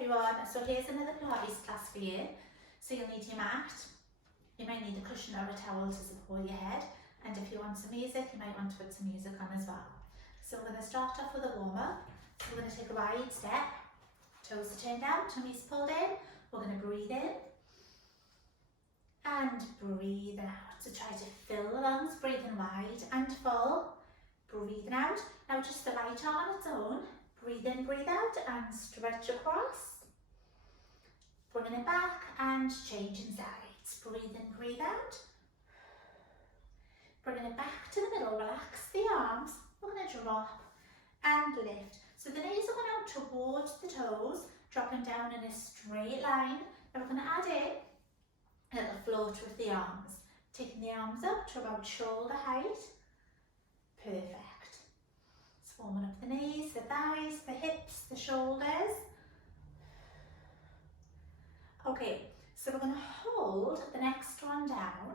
everyone, so here's another Pilates class for you. So you'll need your mat, you might need a cushion or a towel to support your head, and if you want some music, you might want to put some music on as well. So we're going to start off with a warm up. So we're going to take a wide step, toes are turned out, tummies pulled in. We're going to breathe in and breathe out. So try to fill the lungs, breathing wide and full, breathing out. Now just the right arm on its own. Breathe in, breathe out, and stretch across. Bringing it back and changing sides. Breathe in, breathe out. Bringing it back to the middle, relax the arms. We're going to drop and lift. So the knees are going out towards the toes, dropping down in a straight line. Now we're going to add in a little float with the arms. Taking the arms up to about shoulder height. Perfect. Warming up the knees, the thighs, the hips, the shoulders. Okay, so we're going to hold the next one down.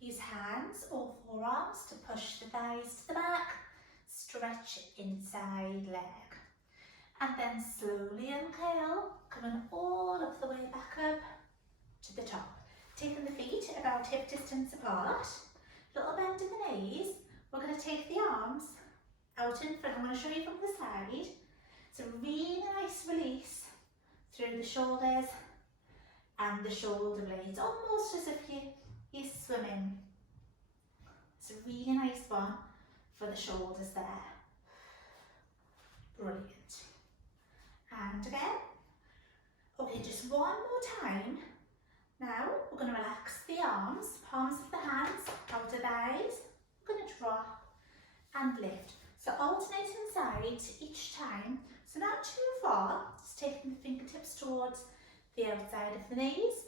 Use hands or forearms to push the thighs to the back. Stretch inside leg. And then slowly inhale, coming all of the way back up to the top. Taking the feet about hip distance apart. Little bend in the knees. We're going to take the arms out in front. I'm going to show you from the side. So really nice release through the shoulders and the shoulder blades, almost as if you're swimming. It's a really nice one for the shoulders there. Brilliant. And again. Okay, just one more time. Now we're going to relax the arms, palms of the hands, outer thighs. We're going to drop and lift. So alternating sides each time, so not too far, just taking the fingertips towards the outside of the knees.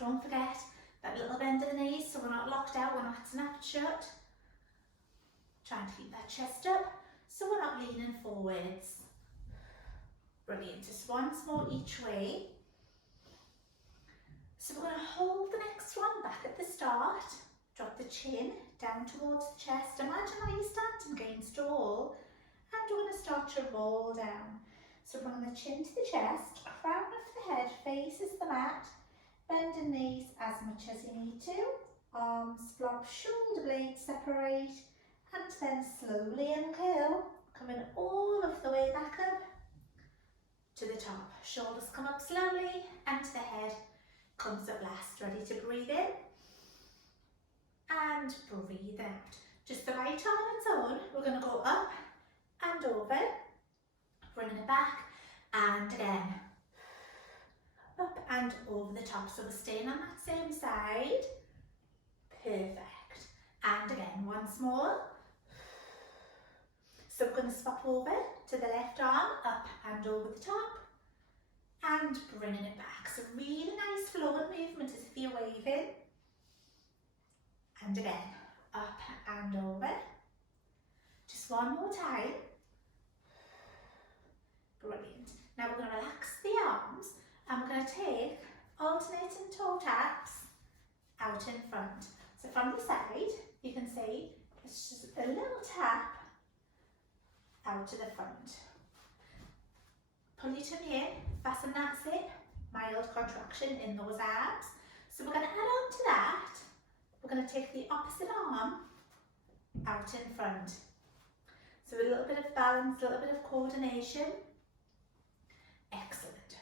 Don't forget that little bend in the knees so we're not locked out, we're not snapped shut. Trying to keep that chest up so we're not leaning forwards. Brilliant, just once more each way. So we're going to hold the next one back at the start. Drop the chin down towards the chest. Imagine that you're standing against a wall, and we're going to start to roll down. So bring the chin to the chest, crown of the head faces the mat, bend the knees as much as you need to, arms flop, shoulder blades separate, and then slowly inhale, coming all of the way back up to the top. Shoulders come up slowly, and the head comes up last. Ready to breathe in? And breathe out. Just the right arm on its own. We're going to go up and over, bringing it back, and again, up and over the top. So we're staying on that same side. Perfect. And again, once more. So we're going to swap over to the left arm, up and over the top, and bringing it back. So really nice flowing movement as if you're waving. And again, up and over. Just one more time. Brilliant. Now we're going to relax the arms and we're going to take alternating toe taps out in front. So from the side, you can see it's just a little tap out to the front. Pull your tummy in, fasten that zip, mild contraction in those abs. So we're going to add on to that. We're going to take the opposite arm out in front. So a little bit of balance, a little bit of coordination. Excellent.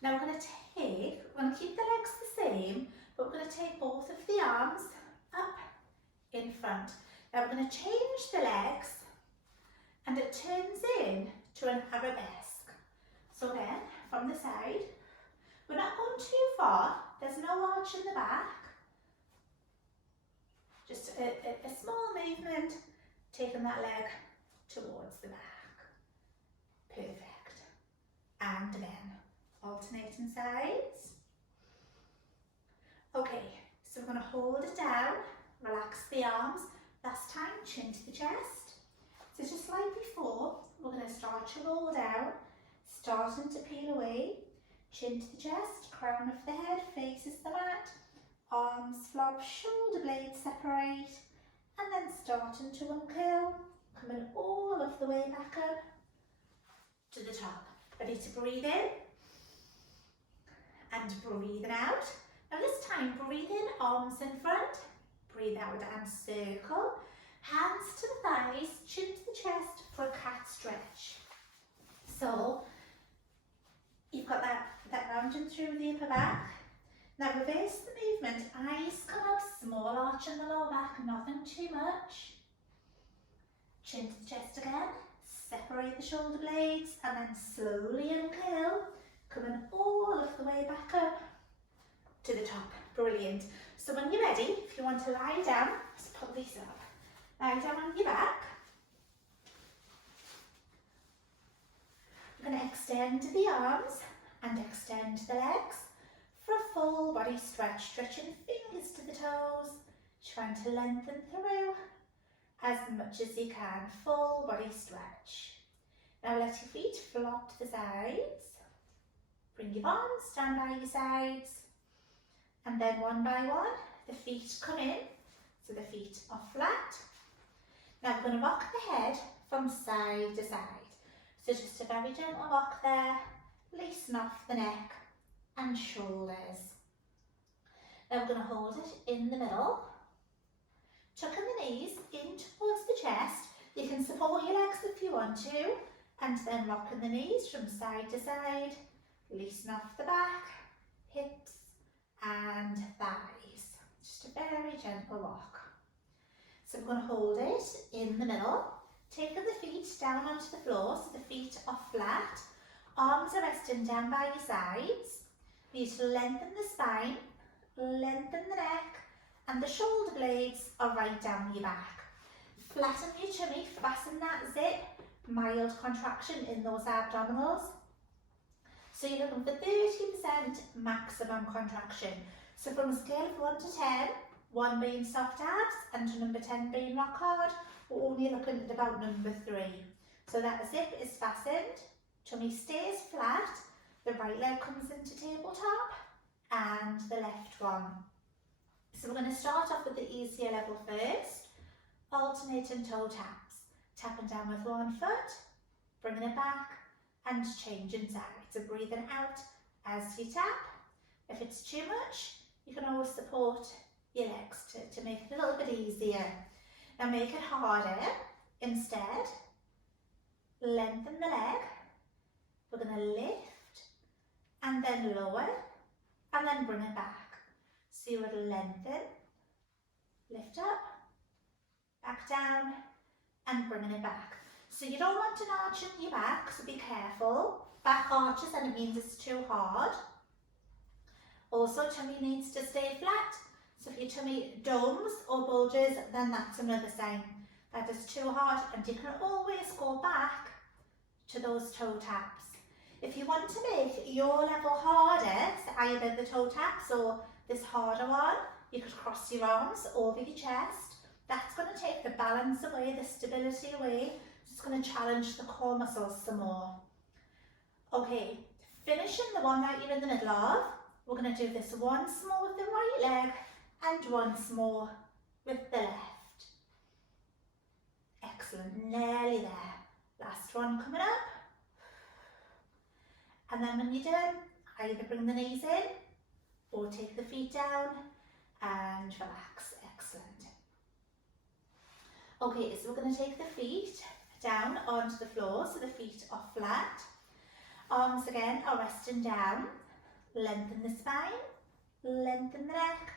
Now we're going to keep the legs the same, but we're going to take both of the arms up in front. Now we're going to change the legs and it turns in to an arabesque. So again, from the side, we're not going too far, there's no arch in the back. Just a small movement, taking that leg towards the back. Perfect. And again, alternating sides. Okay, so we're going to hold it down, relax the arms. Last time, chin to the chest. So just like before, we're going to start to roll down, starting to peel away. Chin to the chest, crown of the head faces the mat. Arms flop, shoulder blades separate, and then starting to uncurl, coming all of the way back up to the top. Ready to breathe in and breathing out. Now this time, breathe in, arms in front, breathe out and circle. Hands to the thighs, chin to the chest for a cat stretch. So you've got that rounding through the upper back. Now reverse the movement, eyes come up, small arch in the lower back, nothing too much. Chin to the chest again, separate the shoulder blades and then slowly uncurl, coming all of the way back up to the top. Brilliant. So when you're ready, if you want to lie down, let's put these up. Lie down on your back. We're going to extend the arms and extend the legs for a full body stretch, stretching fingers to the toes, trying to lengthen through as much as you can, full body stretch. Now let your feet flop to the sides, bring your arms down by your sides, and then one by one, the feet come in, so the feet are flat. Now we're going to rock the head from side to side. So just a very gentle rock there, loosen off the neck and shoulders. Now we're going to hold it in the middle, tucking the knees in towards the chest. You can support your legs if you want to, and then rocking the knees from side to side, loosen off the back, hips and thighs. Just a very gentle rock. So we're going to hold it in the middle, taking the feet down onto the floor so the feet are flat, arms are resting down by your sides. You need to lengthen the spine, lengthen the neck, and the shoulder blades are right down your back. Flatten your tummy, fasten that zip, mild contraction in those abdominals. So you're looking for 30% maximum contraction. So from a scale of 1 to 10, 1 being soft abs and number 10 being rock hard, we're only looking at about number 3. So that zip is fastened, tummy stays flat, the right leg comes into tabletop and the left one. So we're going to start off with the easier level first, alternating toe taps. Tapping down with one foot, bringing it back and changing sides. So breathing out as you tap. If it's too much, you can always support your legs to make it a little bit easier. Now make it harder. Instead, lengthen the leg. We're going to lift and then lower and then bring it back. So you would lengthen, lift up, back down and bringing it back. So you don't want an arch in your back, so be careful. Back arches and it means it's too hard. Also, tummy needs to stay flat. So if your tummy domes or bulges, then that's another sign that is too hard, and you can always go back to those toe taps. If you want to make your level harder, so either the toe taps or this harder one, you could cross your arms over your chest. That's going to take the balance away, the stability away. It's going to challenge the core muscles some more. Okay, finishing the one that you're in the middle of, we're going to do this once more with the right leg and once more with the left. Excellent, nearly there. Last one coming up. And then when you're done, either bring the knees in or take the feet down and relax. Excellent. Okay, so we're going to take the feet down onto the floor so the feet are flat. Arms again are resting down. Lengthen the spine, lengthen the neck,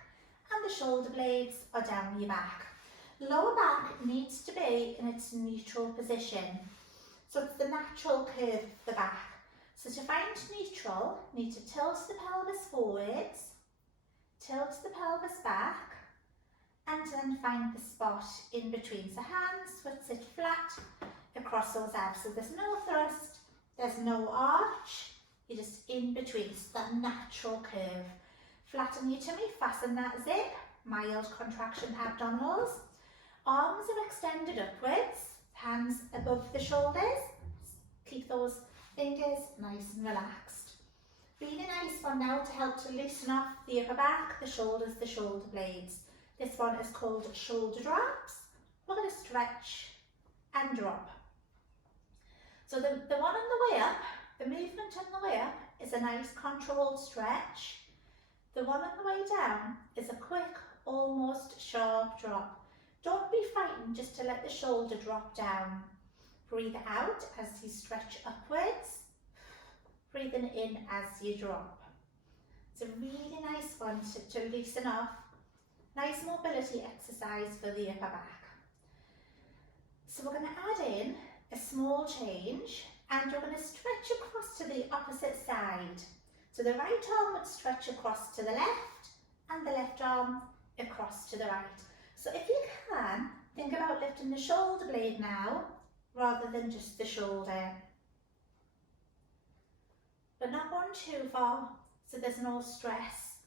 and the shoulder blades are down your back. Lower back needs to be in its neutral position. So it's the natural curve of the back. So to find neutral, you need to tilt the pelvis forwards, tilt the pelvis back, and then find the spot in between. So hands would sit flat across those abs. So there's no thrust, there's no arch, you're just in between. It's that natural curve. Flatten your tummy, fasten that zip, mild contraction abdominals. Arms are extended upwards, hands above the shoulders. Keep those fingers nice and relaxed. Really nice one now to help to loosen off the upper back, the shoulders, the shoulder blades. This one is called shoulder drops. We're going to stretch and drop. So the one on the way up, the movement on the way up is a nice controlled stretch. The one on the way down is a quick, almost sharp drop. Don't be frightened just to let the shoulder drop down. Breathe out as you stretch upwards. Breathing in as you drop. It's a really nice one to loosen off. Nice mobility exercise for the upper back. So we're going to add in a small change and you're going to stretch across to the opposite side. So the right arm would stretch across to the left and the left arm across to the right. So if you can, think about lifting the shoulder blade now rather than just the shoulder. But not going too far so there's no stress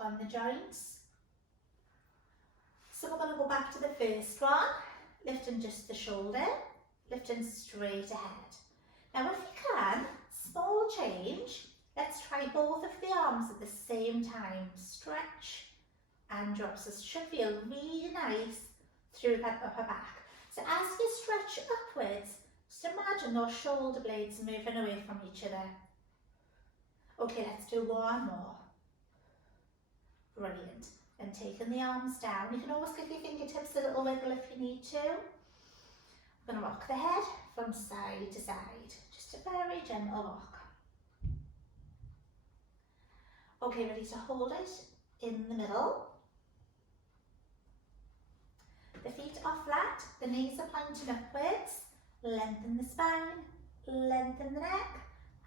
on the joints. So we're going to go back to the first one, lifting just the shoulder, lifting straight ahead. Now if you can, small change, let's try both of the arms at the same time. Stretch and drop. So it should feel really nice through that upper back. So as you stretch upwards, just imagine those shoulder blades moving away from each other. Okay, let's do one more. Brilliant. And taking the arms down. You can always give your fingertips a little wiggle if you need to. I'm going to rock the head from side to side. Just a very gentle rock. Okay, ready to hold it in the middle. The feet are flat, the knees are pointing upwards. Lengthen the spine, lengthen the neck,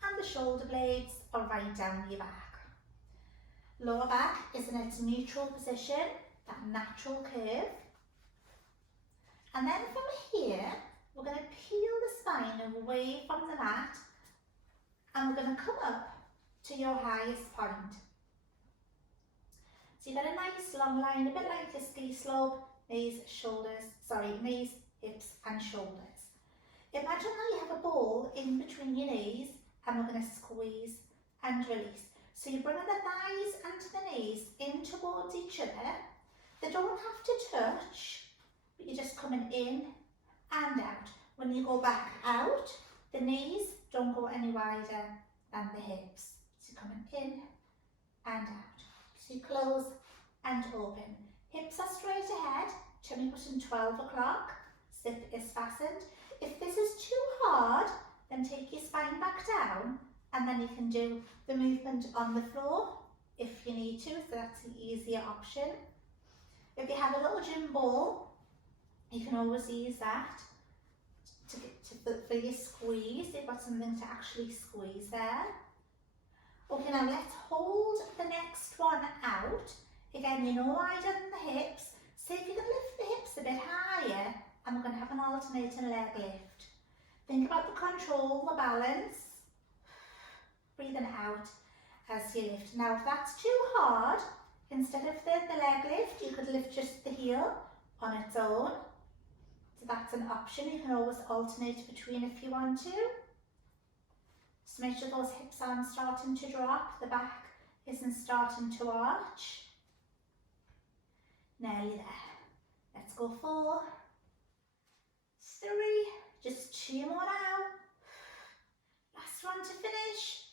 and the shoulder blades are right down your back. Lower back is in its neutral position, that natural curve. And then from here, we're going to peel the spine away from the mat and we're going to come up to your highest point. So you've got a nice long line, a bit like a ski slope, knees, hips and shoulders. Imagine that you have a ball in between your knees and we're going to squeeze and release. So you're bringing the thighs and the knees in towards each other. They don't have to touch, but you're just coming in and out. When you go back out, the knees don't go any wider than the hips. So you're coming in and out. So you close and open. Hips are straight ahead, tummy button 12 o'clock, zip is fastened. If this is too hard, then take your spine back down and then you can do the movement on the floor if you need to, so that's the easier option. If you have a little gym ball, you can always use that for your squeeze. You've got something to actually squeeze there. Okay, now let's hold the next one out. Again, you know, widen the hips. See if you can lift the hips a bit higher, and we're going to have an alternating leg lift. Think about the control, the balance. Breathing out as you lift. Now, if that's too hard, instead of the leg lift, you could lift just the heel on its own. So that's an option. You can always alternate between if you want to. Just make sure those hips aren't starting to drop, the back isn't starting to arch. Nearly there. Let's go 4, 3, just 2 more now. Last one to finish.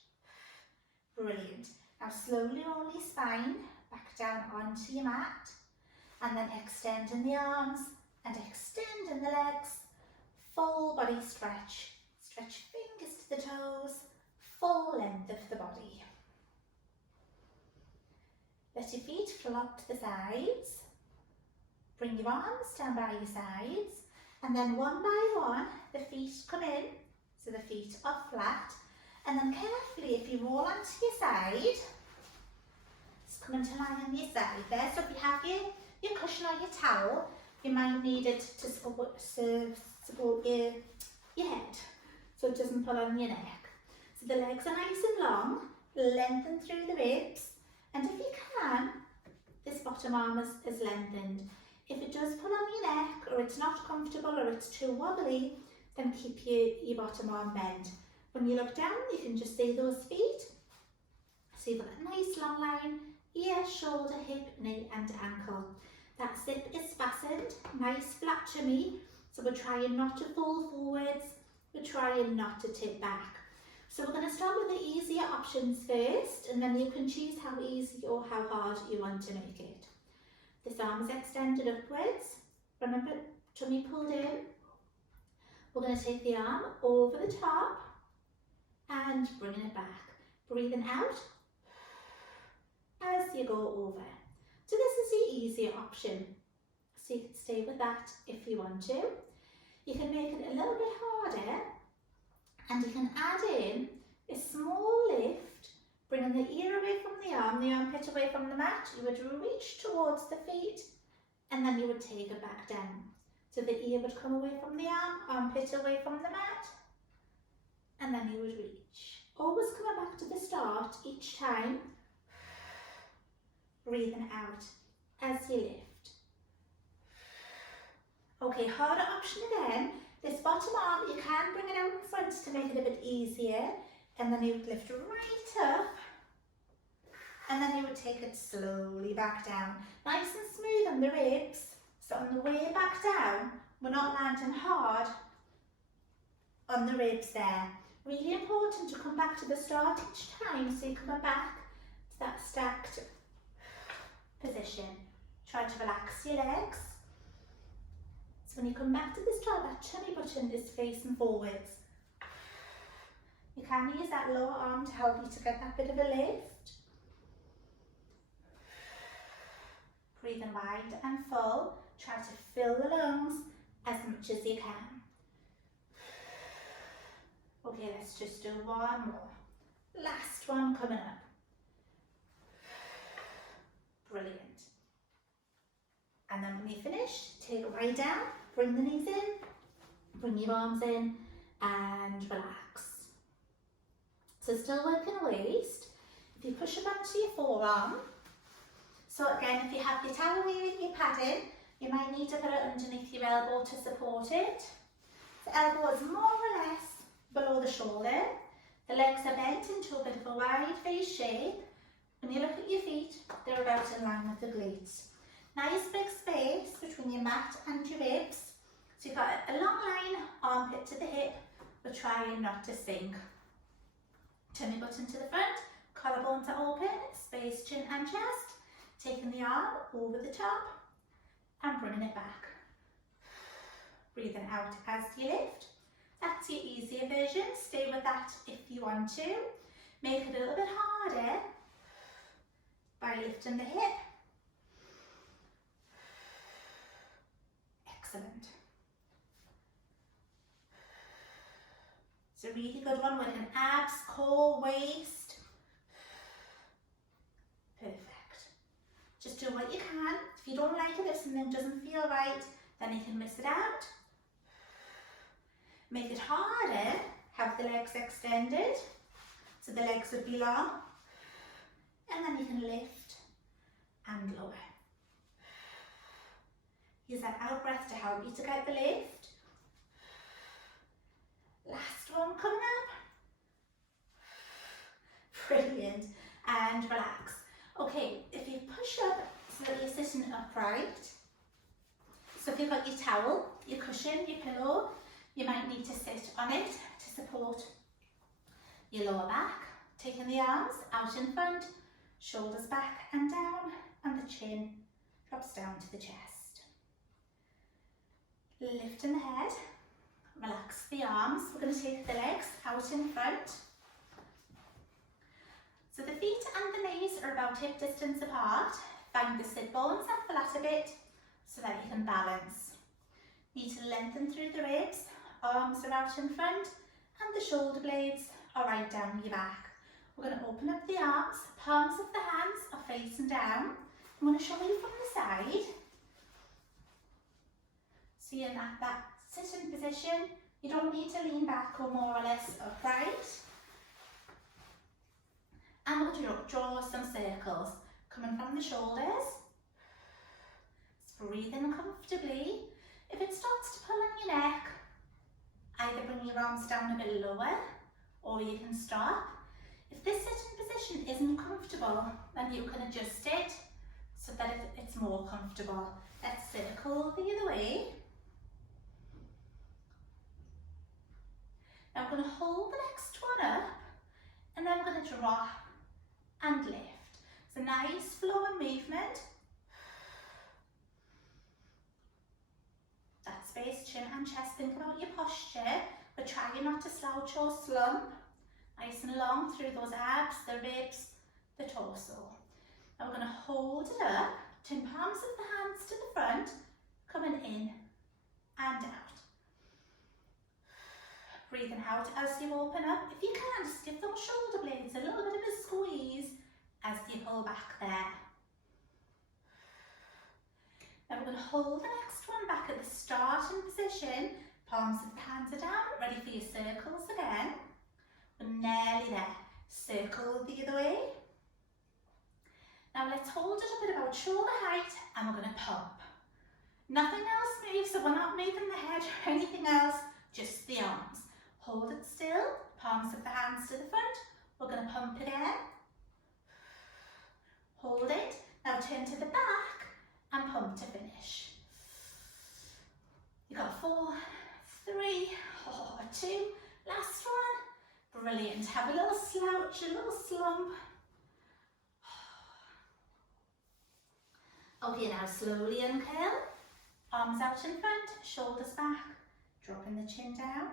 Brilliant. Now slowly roll your spine back down onto your mat and then extending the arms and extending the legs. Full body stretch. Stretch fingers to the toes, full length of the body. Let your feet flop to the sides. Bring your arms down by your sides and then one by one the feet come in, so the feet are flat. And then carefully, if you roll onto your side, just come into line on your side there. So if you have your cushion or your towel, you might need it to support your head, so it doesn't pull on your neck. So the legs are nice and long, lengthen through the ribs, and if you can, this bottom arm is lengthened. If it does pull on your neck, or it's not comfortable, or it's too wobbly, then keep your bottom arm bent. When you look down, you can just see those feet. So you've got a nice long line, ear, shoulder, hip, knee and ankle. That zip is fastened, nice flat tummy. So we're trying not to fall forwards, we're trying not to tip back. So So we're going to start with the easier options first, and then you can choose how easy or how hard you want to make it. This arm is extended upwards. Remember, tummy pulled in. We're going to take the arm over the top and bringing it back. Breathing out as you go over. So this is the easier option. So you can stay with that if you want to. You can make it a little bit harder, and you can add in a small lift, bringing the ear away from the armpit away from the mat. You would reach towards the feet, and then you would take it back down. So the ear would come away from the armpit away from the mat, and then you would reach. Always coming back to the start each time, breathing out as you lift. Okay, harder option again. This bottom arm, you can bring it out in front to make it a bit easier, and then you would lift right up, and then you would take it slowly back down. Nice and smooth on the ribs, so on the way back down, we're not landing hard on the ribs there. Really important to come back to the start each time, so you're coming back to that stacked position. Try to relax your legs. So when you come back to the start, that tummy button is facing forwards. You can use that lower arm to help you to get that bit of a lift. Breathing wide and full. Try to fill the lungs as much as you can. Okay, let's just do one more. Last one coming up. Brilliant. And then when you finish, take it right down, bring the knees in, bring your arms in, and relax. So still working the waist. If you push up onto your forearm, so again, if you have your towel with your padding, you might need to put it underneath your elbow to support it. The elbow is more or less below the shoulder. The legs are bent into a bit of a wide face shape. When you look at your feet, they're about in line with the glutes. Nice big space between your mat and your ribs. So you've got a long line, armpit to the hip, but trying not to sink. Tummy button to the front, collarbones are open, space, chin and chest. Taking the arm over the top and bringing it back. Breathing out as you lift. That's your easier version. Stay with that if you want to. Make it a little bit harder by lifting the hip. Excellent. It's a really good one with an abs, core, waist. Perfect. Just do what you can. If you don't like it, if something doesn't feel right, then you can miss it out. Make it harder. Have the legs extended, so the legs would be long. And then you can lift and lower. Use that out breath to help you to get the lift. Last one coming up. Brilliant. And relax. Okay, if you push up so that you're sitting upright, so if you've got your towel, your cushion, your pillow, you might need to sit on it to support your lower back. Taking the arms out in front, shoulders back and down, and the chin drops down to the chest. Lifting the head, relax the arms. We're going to take the legs out in front. So the feet and the knees are about hip distance apart. Find the sit bones are flat a bit so that you can balance. Need to lengthen through the ribs, arms are out in front, and the shoulder blades are right down your back. We're going to open up the arms, palms of the hands are facing down. I'm going to show you from the side. So you're in that sitting position. You don't need to lean back or more or less upright. And we'll draw some circles coming from the shoulders. Just breathing comfortably. If it starts to pull on your neck, either bring your arms down a bit lower or you can stop. If this sitting position isn't comfortable, then you can adjust it so that it's more comfortable. Let's circle the other way. Now I'm going to hold the next one up drop and lift. It's a nice flowing movement. That space, chin and chest. Think about your posture, but try not to slouch or slump. Nice and long through those abs, the ribs, the torso. Now we're going to hold it up, turn palms of the hands to the front, coming in and out. Breathing out as you open up. If you can, just give those shoulder blades a little bit of a squeeze as you pull back there. Now we're going to hold the next one back at the starting position. Palms of the hands are down, ready for your circles again. We're nearly there. Circle the other way. Now let's hold it up at about shoulder height and we're going to pump. Nothing else moves, so we're not moving the head or anything else, just the arms. Hold it still, palms of the hands to the front. We're going to pump again. Hold it. Now turn to the back and pump to finish. You got 4, 3, 2, last one. Brilliant. Have a little slouch, a little slump. Okay, now slowly uncurl. Arms out in front, shoulders back, dropping the chin down.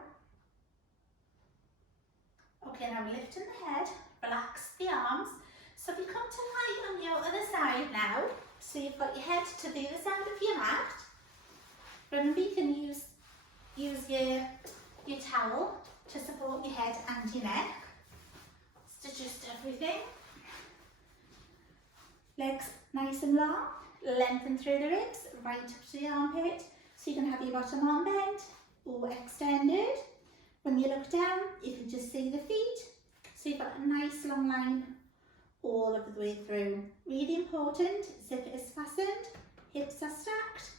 Okay, now lifting the head, relax the arms. So if you come to lie on your other side now, so you've got your head to the other side of your mat. Remember, you can use your towel to support your head and your neck. It's just everything. Legs nice and long, lengthen through the ribs, right up to the armpit. So you can have your bottom arm bent or extended. When you look down, you can just see the feet. So you've got a nice long line all of the way through. Really important, zip is fastened, hips are stacked,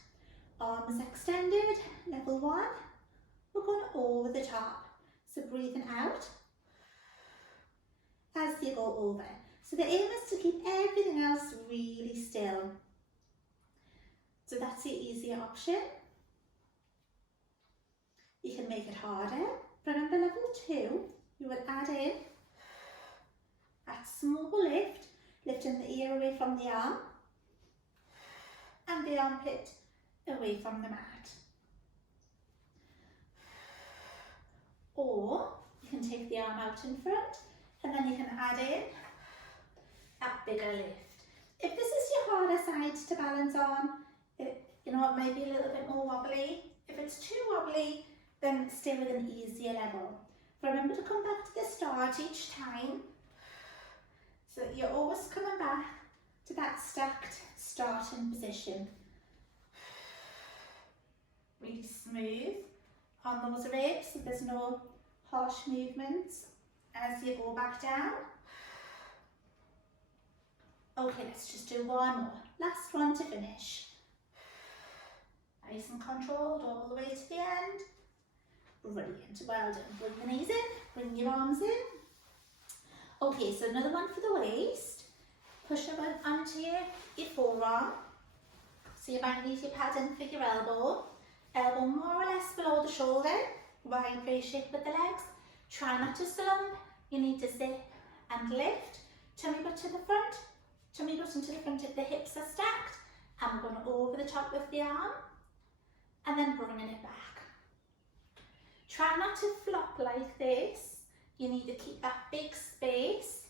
arms extended, level 1. We're going over the top. So breathing out as you go over. So the aim is to keep everything else really still. So that's the easier option. You can make it harder. Remember, level 2, you will add in that small lift, lifting the ear away from the arm and the armpit away from the mat. Or you can take the arm out in front and then you can add in that bigger lift. If this is your harder side to balance on, it might be a little bit more wobbly. If it's too wobbly, then stay with an easier level. Remember to come back to the start each time, so that you're always coming back to that stacked starting position. Really smooth on those ribs, so there's no harsh movements as you go back down. Okay, let's just do one more. Last one to finish. Nice and controlled all the way to the end. Brilliant, well done. Bring the knees in, bring your arms in. Okay, so another one for the waist. Push up onto your forearm. So you might need your pad in for your elbow. Elbow more or less below the shoulder. Wide V shape with the legs. Try not to slump. You need to zip and lift. Tummy butt to the front. Tummy button to the front if the hips are stacked. And we're going over the top with the arm. And then bringing it back. Try not to flop like this. You need to keep that big space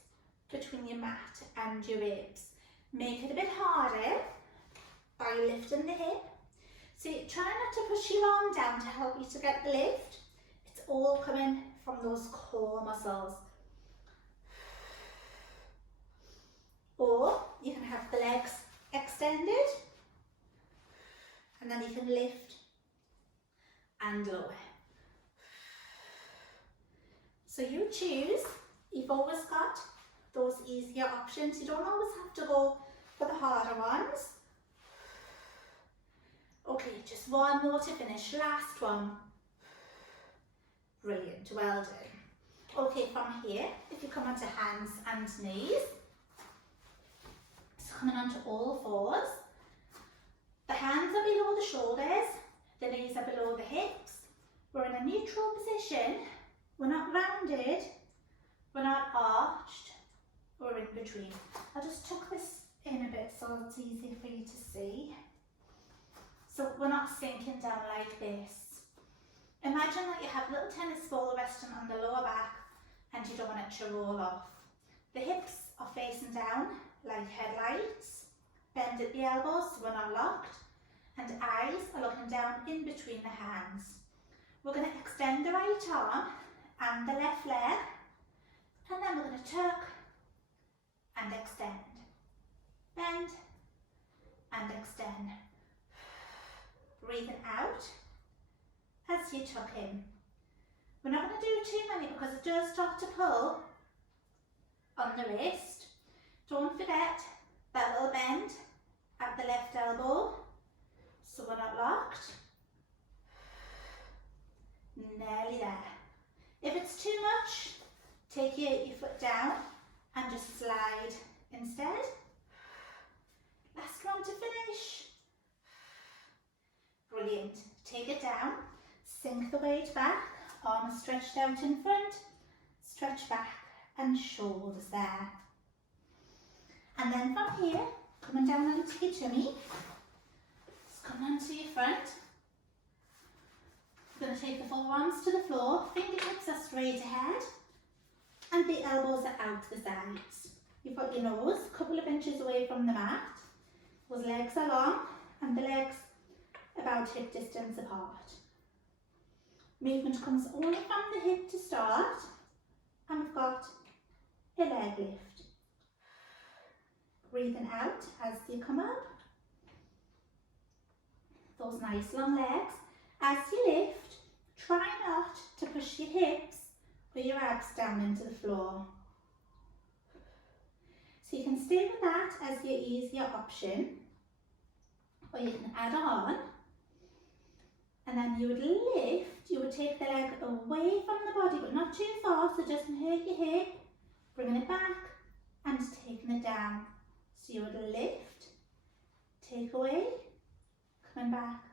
between your mat and your ribs. Make it a bit harder by lifting the hip. So try not to push your arm down to help you to get the lift. It's all coming from those core muscles. Or you can have the legs extended and then you can lift and lower. So you choose. You've always got those easier options. You don't always have to go for the harder ones. Okay, just one more to finish. Last one. Brilliant, well done. Okay, from here, if you come onto hands and knees, so coming onto all fours, the hands are below the shoulders, the knees are below the hips. We're in a neutral position. We're not rounded, we're not arched, between. I'll just tuck this in a bit so it's easier for you to see. So we're not sinking down like this. Imagine that you have a little tennis ball resting on the lower back and you don't want it to roll off. The hips are facing down like headlights. Bend at the elbows so we're not locked. And eyes are looking down in between the hands. We're going to extend the right arm and the left leg. And then we're going to tuck and extend. Bend and extend. Breathing out as you tuck in. We're not going to do too many because it does start to pull on the wrist. Don't forget that little bend at the left elbow so we're not locked. Nearly there. If it's too much, take your foot down and just slide instead. Last one to finish. Brilliant. Take it down, sink the weight back, arms stretched out in front, stretch back and shoulders there. And then from here, coming down onto your tummy, just come onto your front. You're going to take the forearms to the floor, fingertips are straight ahead and the elbows are out to the sides. You've got your nose a couple of inches away from the mat. Those legs are long and the legs about hip distance apart. Movement comes only from the hip to start and we've got a leg lift. Breathing out as you come up. Those nice long legs. As you lift, try not to push your hips or your abs down into the floor. So you can stay with that as your easier option, or you can add on. And then you would lift, you would take the leg away from the body, but not too far, so it doesn't hurt your hip. Bringing it back and taking it down. So you would lift, take away, coming back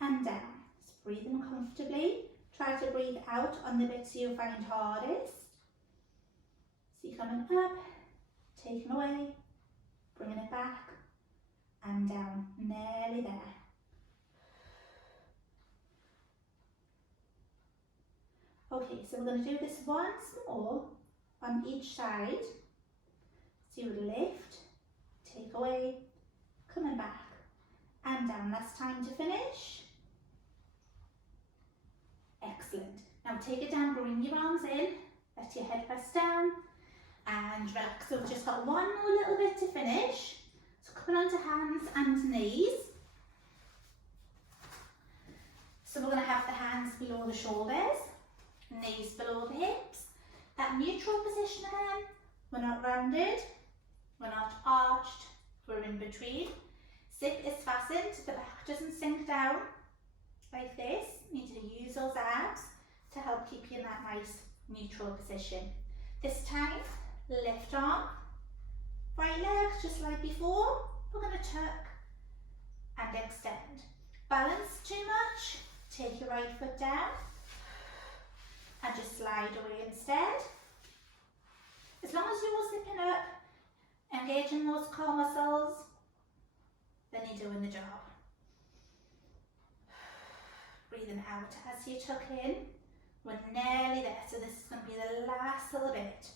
and down. Just breathing comfortably. Try to breathe out on the bits you find hardest. So you're coming up, taking away, bringing it back and down. Nearly there. Okay, so we're going to do this once more on each side. So you would lift, take away, coming back and down. Last time to finish. Excellent. Now take it down, bring your arms in, let your head rest down and relax. So we've just got one more little bit to finish. So coming onto hands and knees. So we're going to have the hands below the shoulders, knees below the hips. That neutral position again. We're not rounded, we're not arched, we're in between. Zip is fastened, the back doesn't sink down like this. You need to use those abs to help keep you in that nice neutral position. This time, left arm, right leg, just like before. We're going to tuck and extend. Balance too much, take your right foot down and just slide away instead. As long as you're zipping up, engaging those core muscles, then you're doing the job. Breathing out as you tuck in. We're nearly there, so this is going to be the last little bit.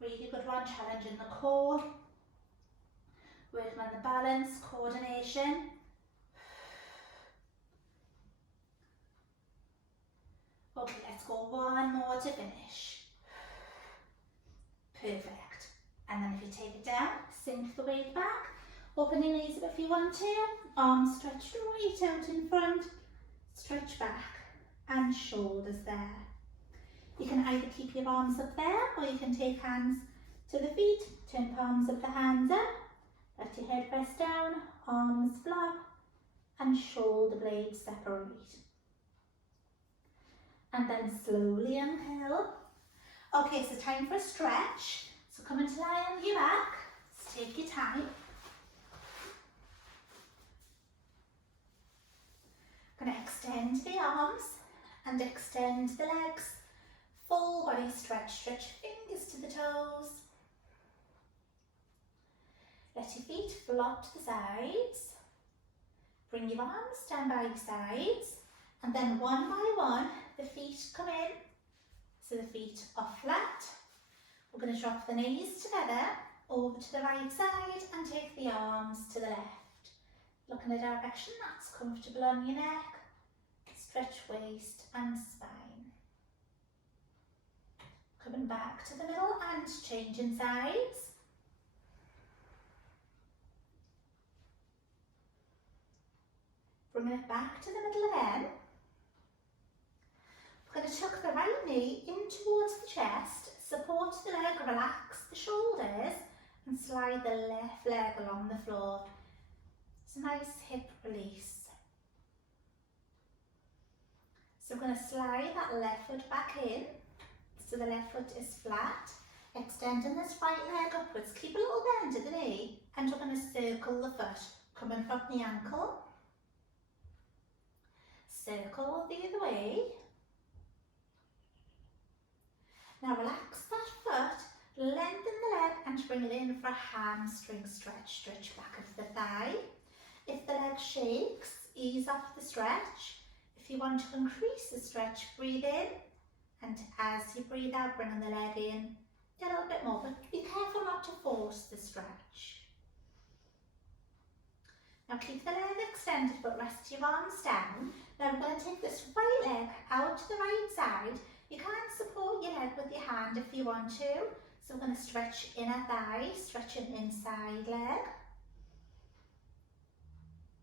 Really good one, challenging the core, working on the balance, coordination. Okay, let's go one more to finish. Perfect. And then if you take it down, sink the weight back, open your knees if you want to, arms stretched right out in front, stretch back and shoulders there. You can either keep your arms up there or you can take hands to the feet, turn palms of the hands up, let your head rest down, arms flop and shoulder blades separate. And then slowly uncurl. Okay, so time for a stretch. So come and lie on your back, just take your time. Going to extend the arms and extend the legs. Full body stretch, stretch fingers to the toes. Let your feet flop to the sides. Bring your arms down by your sides, and then one by one the feet come in, so the feet are flat. We're going to drop the knees together over to the right side and take the arms to the left. Look in the direction that's comfortable on your neck. Stretch waist and spine. Coming back to the middle and changing sides. Bringing it back to the middle again. We're going to tuck the right knee in towards the chest, support the leg, relax the shoulders and slide the left leg along the floor. It's a nice hip release. So we're going to slide that left foot back in, so the left foot is flat, extending this right leg upwards, keep a little bend at the knee, and we're going to circle the foot, coming from the ankle, circle the other way. Now relax that foot, lengthen the leg and bring it in for a hamstring stretch, stretch back of the thigh. If the leg shakes, ease off the stretch. If you want to increase the stretch, breathe in, and as you breathe out, bring the leg in a little bit more, but be careful not to force the stretch. Now keep the leg extended, but rest your arms down. Now we're going to take this right leg out to the right side. You can support your leg with your hand if you want to. So we're going to stretch inner thigh, stretching inside leg.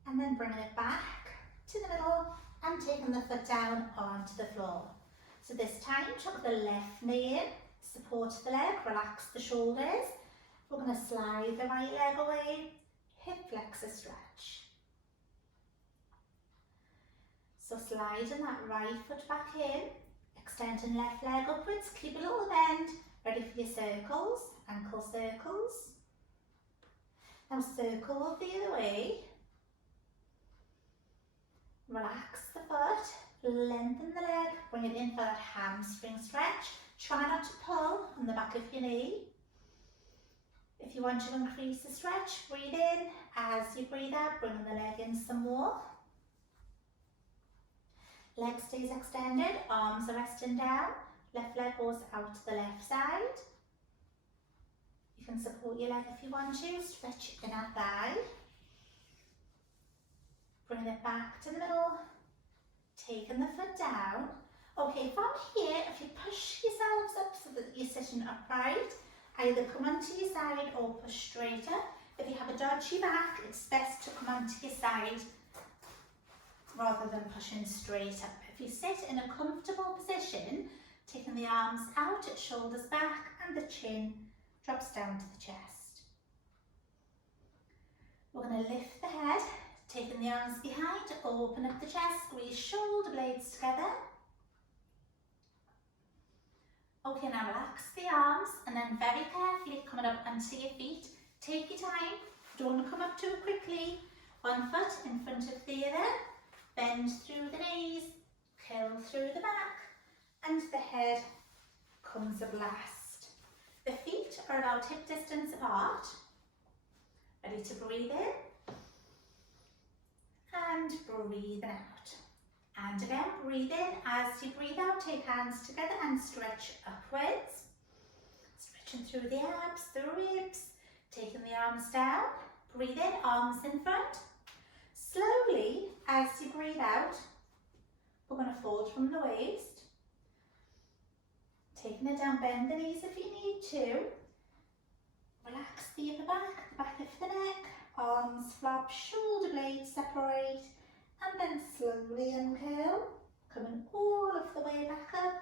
And then bringing it back to the middle and taking the foot down onto the floor. So this time, tuck the left knee in, support the leg, relax the shoulders. We're going to slide the right leg away, hip flexor stretch. So sliding that right foot back in, extending left leg upwards, keep a little bend, ready for your circles, ankle circles. Now circle the other way. Relax the foot, lengthen the leg, bring it in for that hamstring stretch. Try not to pull on the back of your knee. If you want to increase the stretch, breathe in. As you breathe out, bring the leg in some more. Leg stays extended, arms are resting down. Left leg goes out to the left side. You can support your leg if you want to, stretch inner thigh. Bring it back to the middle, taking the foot down. Okay, from here, if you push yourselves up so that you're sitting upright, either come onto your side or push straight up. If you have a dodgy back, it's best to come onto your side rather than pushing straight up. If you sit in a comfortable position, taking the arms out, shoulders back, and the chin drops down to the chest. We're going to lift the head, taking the arms behind, open up the chest, squeeze shoulder blades together. Okay, now relax the arms and then very carefully coming up onto your feet. Take your time, don't want to come up too quickly. One foot in front of the other, bend through the knees, curl through the back, and the head comes up last. The feet are about hip distance apart. Ready to breathe in. And breathe out. And again, breathe in. As you breathe out, take hands together and stretch upwards. Stretching through the abs, the ribs. Taking the arms down. Breathe in, arms in front. Slowly, as you breathe out, we're going to fold from the waist. Taking it down, bend the knees if you need to. Relax the upper back, the back of the neck. Arms flop, shoulder blades separate, and then slowly uncurl, coming all of the way back up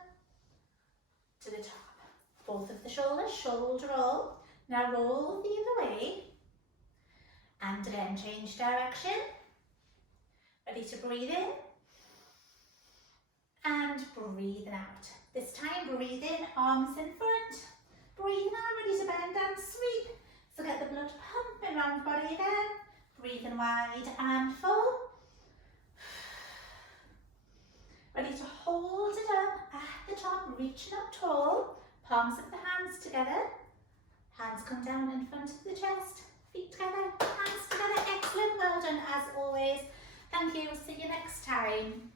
to the top. Both of the shoulders, shoulder roll. Now roll the other way, and again change direction. Ready to breathe in, and breathe out. This time breathe in, arms in front. Breathe out, ready to bend and sweep. So get the blood pumping around the body again. Breathing wide and full. Ready to hold it up at the top, reaching up tall. Palms of the hands together. Hands come down in front of the chest. Feet together, hands together. Excellent, well done as always. Thank you, see you next time.